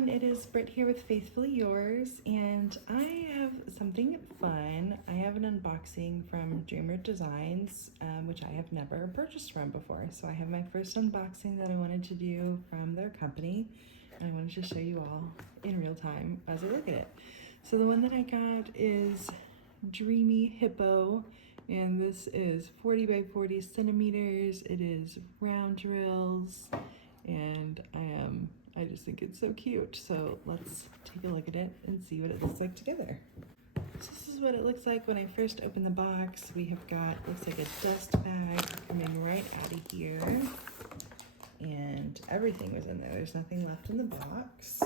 everyone, it is Britt here with FaithfuLee Yours, and I have something fun. I have an unboxing from Dreamy Designs, which I have never purchased from before. So I have my first unboxing that I wanted to do from their company, and I wanted to show you all in real time as I look at it. So the one that I got is Dreamy Hippo, and this is 40 by 40 centimeters. It is round drills, and I just think it's so cute. So let's take a look at it and see what it looks like together. So this is what it looks like when I first open the box. We have got, looks like a dust bag coming right out of here. And everything was in there. There's nothing left in the box.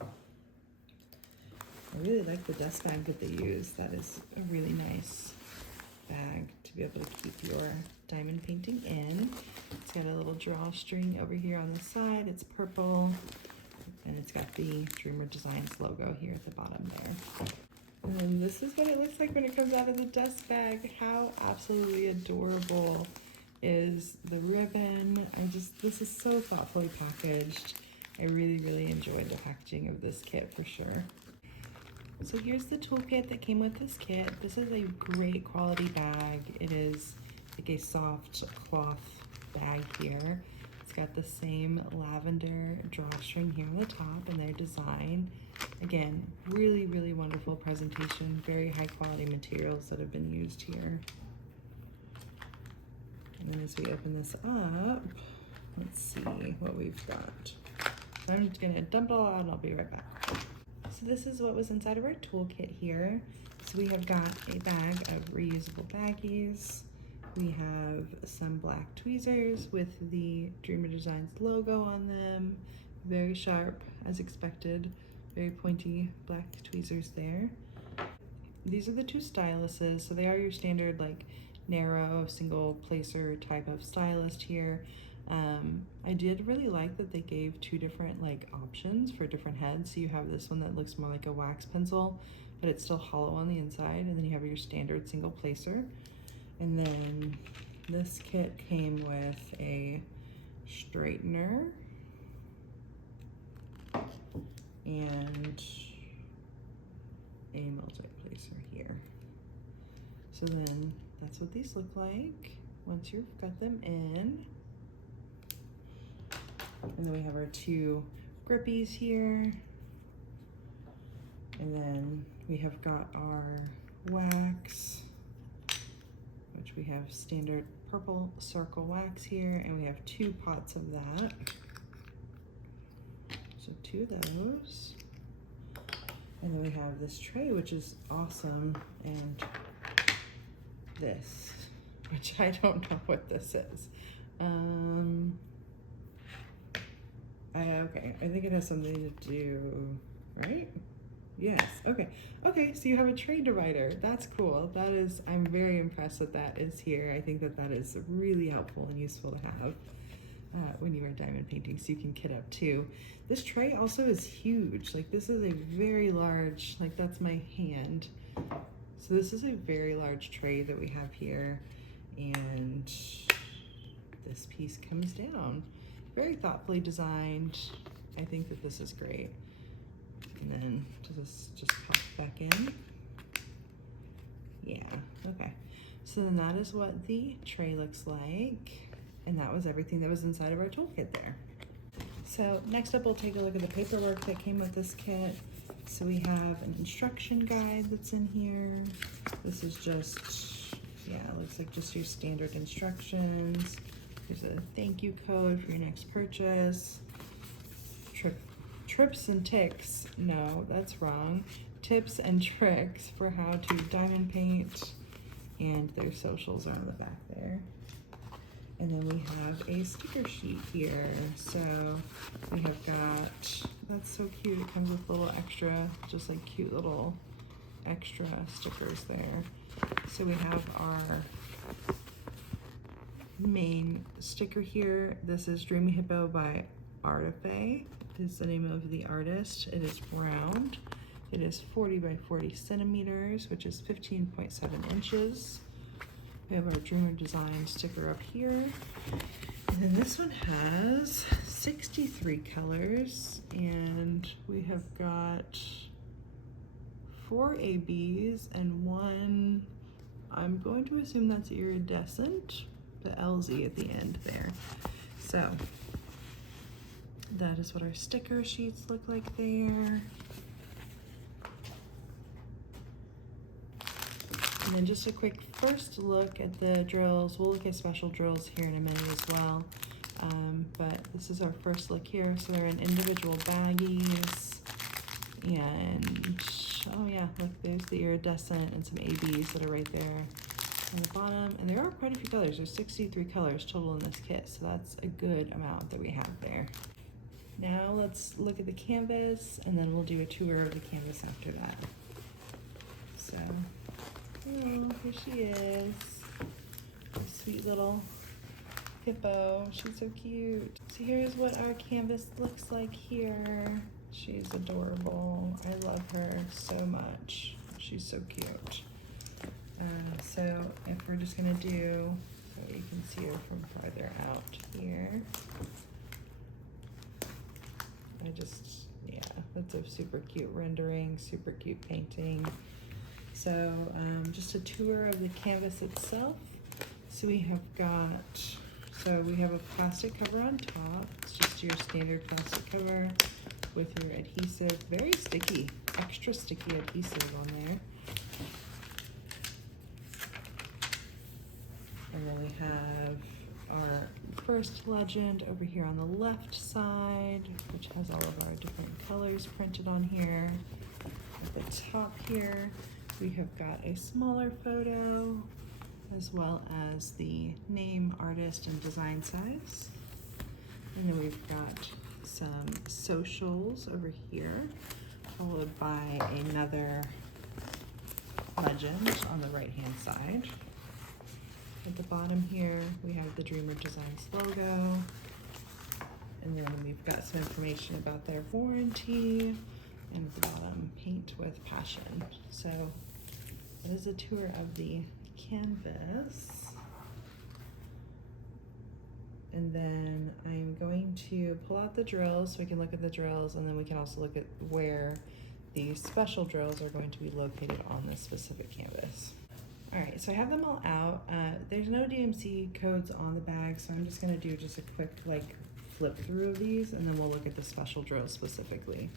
I really like the dust bag that they use. That is a really nice bag to be able to keep your diamond painting in. It's got a little drawstring over here on the side. It's purple, and it's got the Dreamy Designs logo here at the bottom there. And then this is what it looks like when it comes out of the dust bag. How absolutely adorable is the ribbon. This is so thoughtfully packaged. I really enjoyed the packaging of this kit for sure. So here's the toolkit that came with this kit. This is a great quality bag. It is like a soft cloth bag here. It's got the same lavender drawstring here on the top and their design. Again, really wonderful presentation. Very high quality materials that have been used here. And then as we open this up, let's see what we've got. I'm just gonna dump it all out and I'll be right back. So this is what was inside of our toolkit here. So we have got a bag of reusable baggies. We have some black tweezers with the Dreamy Designs logo on them. Very sharp, as expected. Very pointy black tweezers there. These are the two styluses. So they are your standard like narrow single placer type of stylus here. I did really like that they gave two different like options for different heads. So you have this one that looks more like a wax pencil, but it's still hollow on the inside, and then you have your standard single placer. And then this kit came with a straightener and a multi-placer here. So then that's what these look like once you've got them in. And then we have our two grippies here. And then we have got our wax, which we have standard purple circle wax here, and we have two pots of that. So two of those. And then we have this tray, which is awesome, and this, which I don't know what this is. Okay, I think it has something to do, right? Yes, okay. Okay, so you have a tray divider. That's cool. That is, I'm very impressed that that is here. I think that that is really helpful and useful to have when you are diamond painting, so you can kit up too. This tray also is huge. Like this is a very large, like that's my hand. So this is a very large tray that we have here, and this piece comes down. Very thoughtfully designed. I think that this is great. And then does this just pop back in? Yeah, okay. So then that is what the tray looks like. And that was everything that was inside of our toolkit there. So next up, we'll take a look at the paperwork that came with this kit. So we have an instruction guide that's in here. This is just, yeah, it looks like just your standard instructions. There's a thank you code for your next purchase. Trips and ticks, no, that's wrong. Tips and tricks for how to diamond paint, and their socials are on the back there. And then we have a sticker sheet here. So we have got, that's so cute. It comes with little extra, just like cute little extra stickers there. So we have our main sticker here. This is Dreamy Hippo by Artifey. Is the name of the artist. It is round. It is 40 by 40 centimeters, which is 15.7 inches. We have our Dreamy Design sticker up here. And then this one has 63 colors, and we have got 4 ABs and 1, I'm going to assume that's iridescent, the LZ at the end there. So that is what our sticker sheets look like there. And then just a quick first look at the drills. We'll look at special drills here in a minute as well. But this is our first look here. So they're in individual baggies. And, oh yeah, look, there's the iridescent and some ABs that are right there on the bottom. And there are quite a few colors. There's 63 colors total in this kit. So that's a good amount that we have there. Now let's look at the canvas, and then we'll do a tour of the canvas after that. So, oh, here she is. A sweet little hippo. She's so cute. So here's what our canvas looks like here. She's adorable. I love her so much. She's so cute. So if we're just gonna do, so you can see her from farther out here. Yeah, that's a super cute rendering, super cute painting. So just a tour of the canvas itself. So we have a plastic cover on top. It's just your standard plastic cover with your adhesive, very sticky, extra sticky adhesive on there. And then we have our first legend over here on the left side, which has all of our different colors printed on here. At the top here, we have got a smaller photo, as well as the name, artist, and design size. And then we've got some socials over here, followed by another legend on the right-hand side. At the bottom here, we have the Dreamer Designs logo. And then we've got some information about their warranty. And at the bottom, paint with passion. So that is a tour of the canvas. And then I'm going to pull out the drills so we can look at the drills, and then we can also look at where the special drills are going to be located on this specific canvas. All right, so I have them all out. There's no DMC codes on the bag, so I'm just gonna do just a quick flip through of these, and then we'll look at the special drills specifically.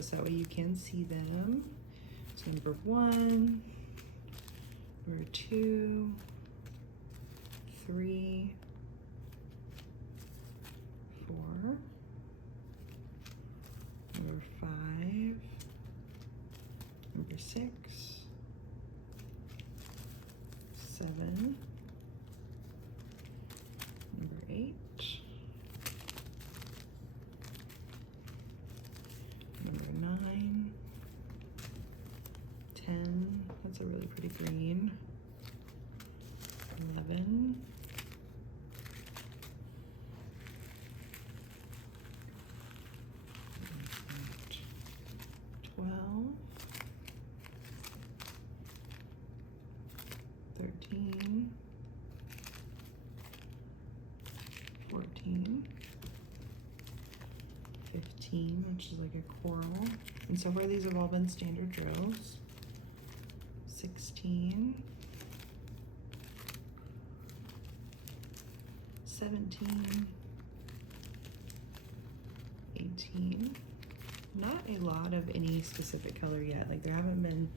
So that way you can see them. So number 1, number 2, 3, 4, number 5, number 6, 7, number 8, number 9, 10, that's a really pretty green, 11, 12, 13, 14, 15, which is like a coral. And so far these have all been standard drills. 16, 17, 18. Not a lot of any specific color yet. Like there haven't been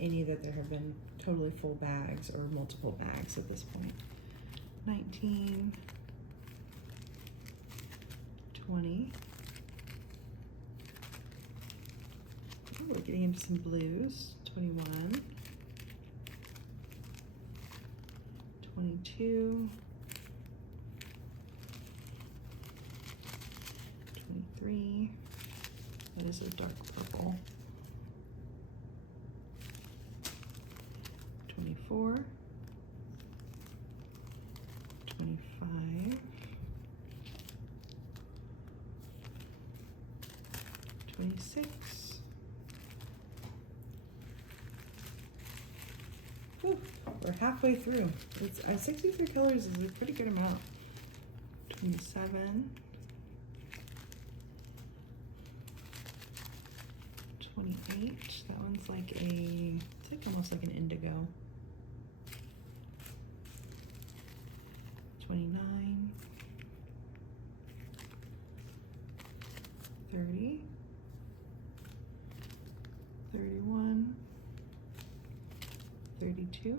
any that there have been totally full bags or multiple bags at this point. 19, 20. Oh, we're getting into some blues. 21, 22, 23. That is a dark purple. 24, 25, 26. Whew, we're halfway through. It's 63 colors is a pretty good amount. 27, 28. That one's like it's like almost like an indigo. 29, 30, 31, 32,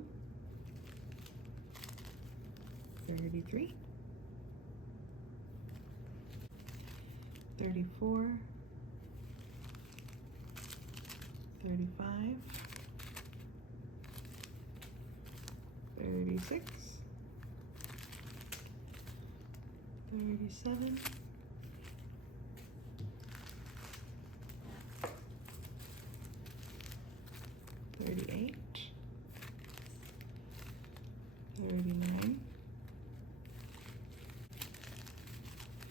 33, 34, 35, 36, 37, 38, 39,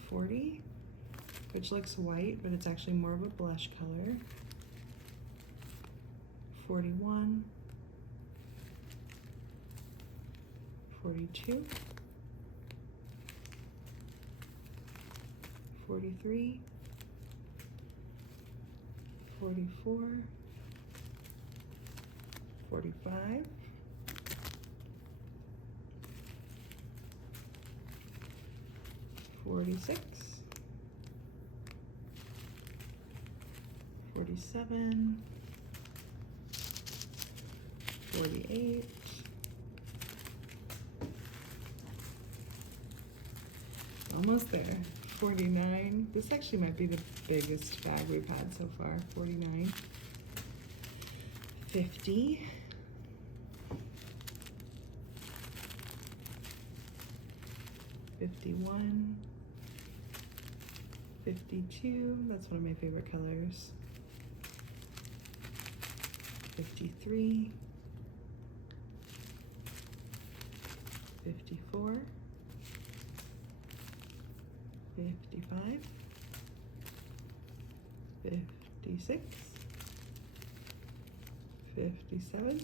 40, which looks white, but it's actually more of a blush color. 41, 42, 43, 44, 45, 46, 47, 48, almost there, 49. This actually might be the biggest bag we've had so far. 49, 50, 51, 52, that's one of my favorite colors. 53, 54, 55, 56, 57,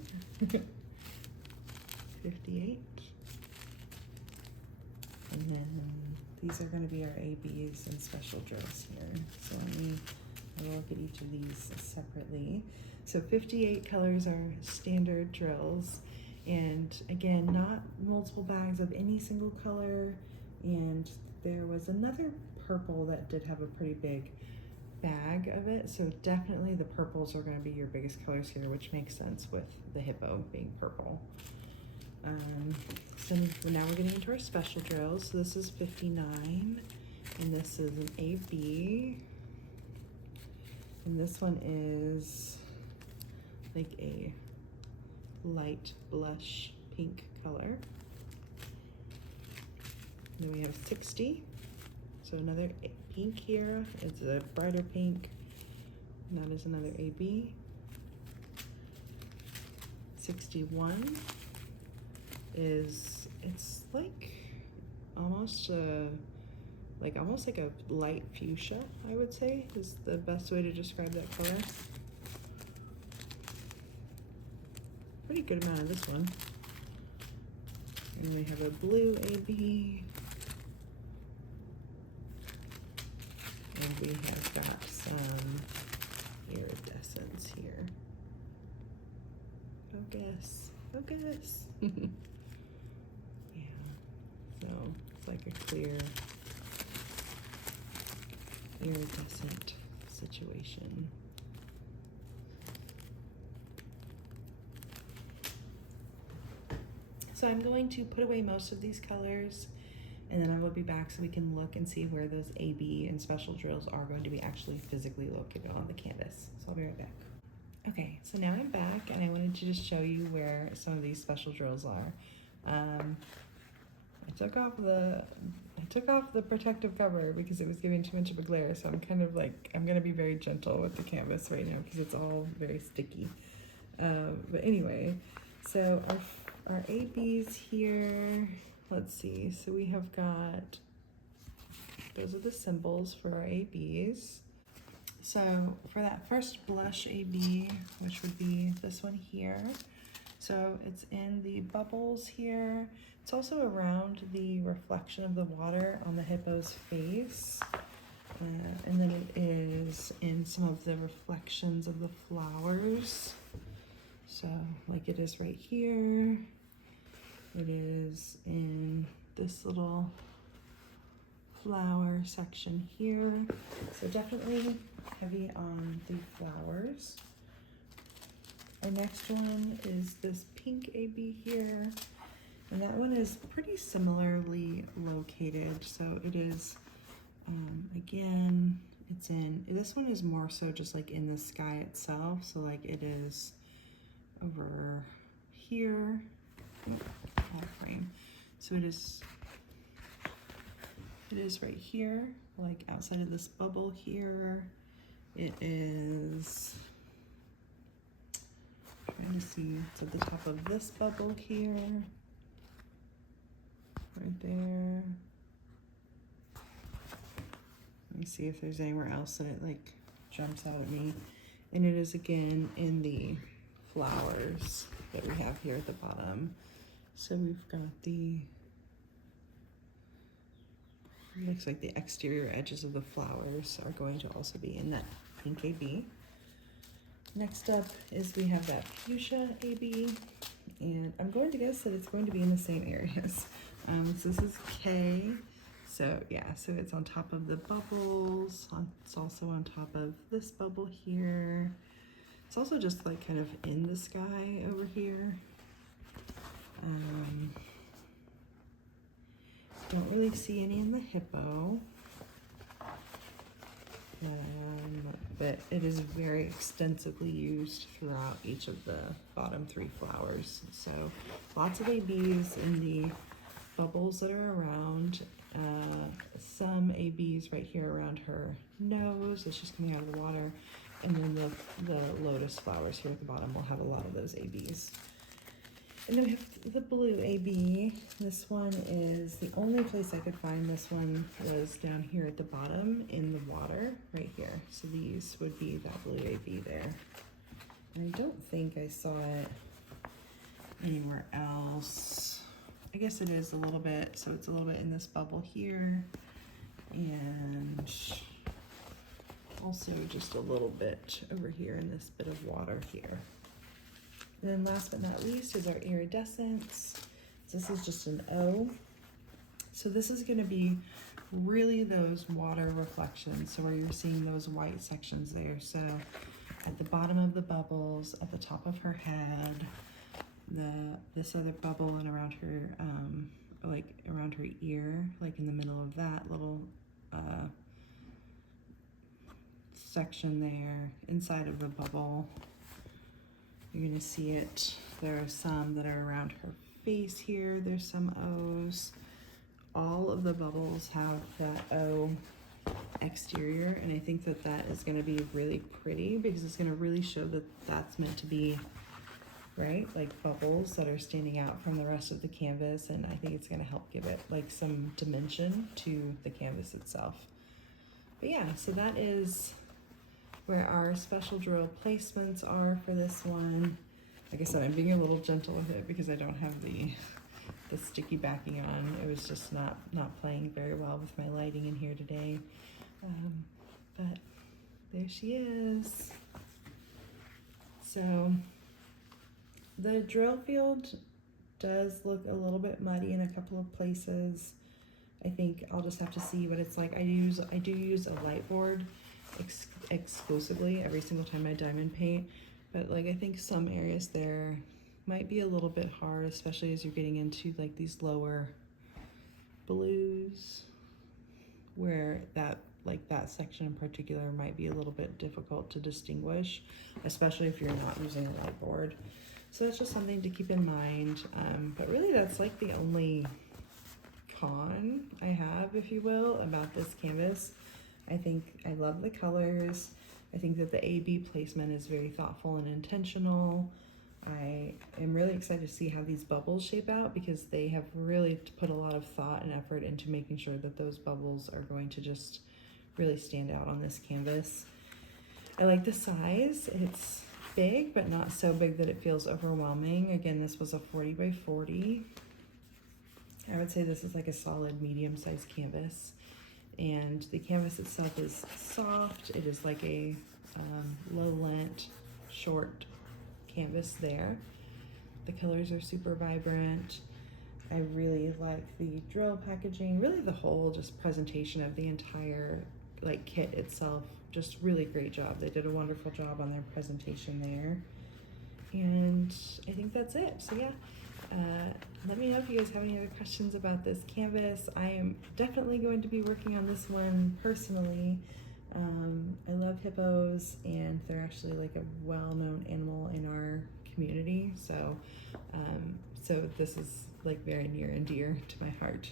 58, and then these are going to be our ABs and special drills here. So let me look at each of these separately. So 58 colors are standard drills, and again, not multiple bags of any single color. And there was another purple that did have a pretty big bag of it, so definitely the purples are going to be your biggest colors here, which makes sense with the hippo being purple. So now we're getting into our special drills. So this is 59, and this is an AB, and this one is like a light blush pink color. Then we have 60, so another pink here. It's a brighter pink, and that is another AB. 61 is, it's like almost like a light fuchsia, I would say, is the best way to describe that color. Pretty good amount of this one. And we have a blue AB. And we have got some iridescence here. Focus, focus. Yeah, so it's like a clear iridescent situation. So I'm going to put away most of these colors, and then I will be back so we can look and see where those AB and special drills are going to be actually physically located on the canvas. So I'll be right back. Okay, so now I'm back, and I wanted to just show you where some of these special drills are. I took off the protective cover because it was giving too much of a glare, so I'm kind of like, I'm gonna be very gentle with the canvas right now because it's all very sticky. But anyway, so our ABs here, let's see, so we have got, those are the symbols for our ABs. So for that first blush AB, which would be this one here, So it's in the bubbles here. It's also around the reflection of the water on the hippo's face. And then it is in some of the reflections of the flowers. So like it is right here. It is in this little flower section here. So definitely heavy on the flowers. Our next one is this pink AB here. And that one is pretty similarly located. So it is, again, it's in, this one is more so just like in the sky itself. So like it is over here, out of frame. So it is right here, like outside of this bubble here. It is, trying to see, it's at the top of this bubble here. Right there. Let me see if there's anywhere else that it like jumps out at me. And it is again in the flowers that we have here at the bottom. So we've got the, looks like the exterior edges of the flowers are going to also be in that pink AB. Next up is we have that fuchsia AB, and I'm going to guess that it's going to be in the same areas. So this is K, so yeah, so it's on top of the bubbles, it's also on top of this bubble here. It's also just like kind of in the sky over here. Don't really see any in the hippo, but it is very extensively used throughout each of the bottom 3 flowers. So lots of ABs in the bubbles that are around, some ABs right here around her nose, it's just coming out of the water, and then the lotus flowers here at the bottom will have a lot of those ABs. And then we have the blue AB. This one is the only place I could find this one was down here at the bottom in the water, right here. So these would be that blue AB there. And I don't think I saw it anywhere else. I guess it is a little bit, so it's a little bit in this bubble here, and also just a little bit over here in this bit of water here. And then last but not least is our iridescence. This is just an O. So this is gonna be really those water reflections. So where you're seeing those white sections there. So at the bottom of the bubbles, at the top of her head, this other bubble and around her, like around her ear, like in the middle of that little section there, inside of the bubble. You're gonna see it. There are some that are around her face here. There's some O's. All of the bubbles have that O exterior, and I think that that is gonna be really pretty because it's gonna really show that that's meant to be, right? Like bubbles that are standing out from the rest of the canvas, and I think it's gonna help give it like some dimension to the canvas itself. But yeah, so that is where our special drill placements are for this one. Like I said, I'm being a little gentle with it because I don't have the sticky backing on. It was just not playing very well with my lighting in here today. But there she is. So the drill field does look a little bit muddy in a couple of places. I think I'll just have to see what it's like. I do use a light board exclusively every single time I diamond paint, but like I think some areas there might be a little bit hard, especially as you're getting into like these lower blues, where that section in particular might be a little bit difficult to distinguish, especially if you're not using a light board. So that's just something to keep in mind. But really that's like the only con I have, if you will, about this canvas. I think I love the colors. I think that the AB placement is very thoughtful and intentional. I am really excited to see how these bubbles shape out because they have really put a lot of thought and effort into making sure that those bubbles are going to just really stand out on this canvas. I like the size. It's big, but not so big that it feels overwhelming. Again, this was a 40 by 40. I would say this is like a solid medium-sized canvas. And the canvas itself is soft. It is like a low lint, short canvas there. The colors are super vibrant. I really like the drill packaging, really the whole just presentation of the entire like kit itself. Just really great job. They did a wonderful job on their presentation there. And I think that's it. So yeah, let me know if you guys have any other questions about this canvas. I am definitely going to be working on this one personally. I love hippos, and they're actually like a well-known animal in our community. So, so this is like very near and dear to my heart.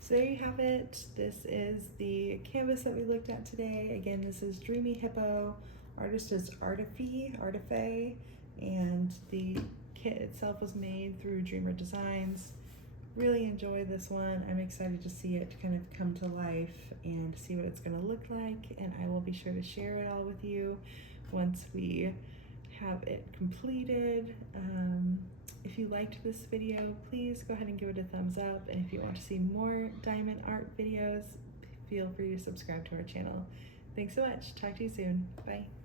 So there you have it. This is the canvas that we looked at today. Again, this is Dreamy Hippo. Artist is Artifey, and the kit itself was made through Dreamer Designs. Really enjoy this one. I'm excited to see it kind of come to life and see what it's going to look like, and I will be sure to share it all with you once we have it completed. If you liked this video, please go ahead and give it a thumbs up, and if you want to see more diamond art videos, feel free to subscribe to our channel. Thanks so much. Talk to you soon. Bye.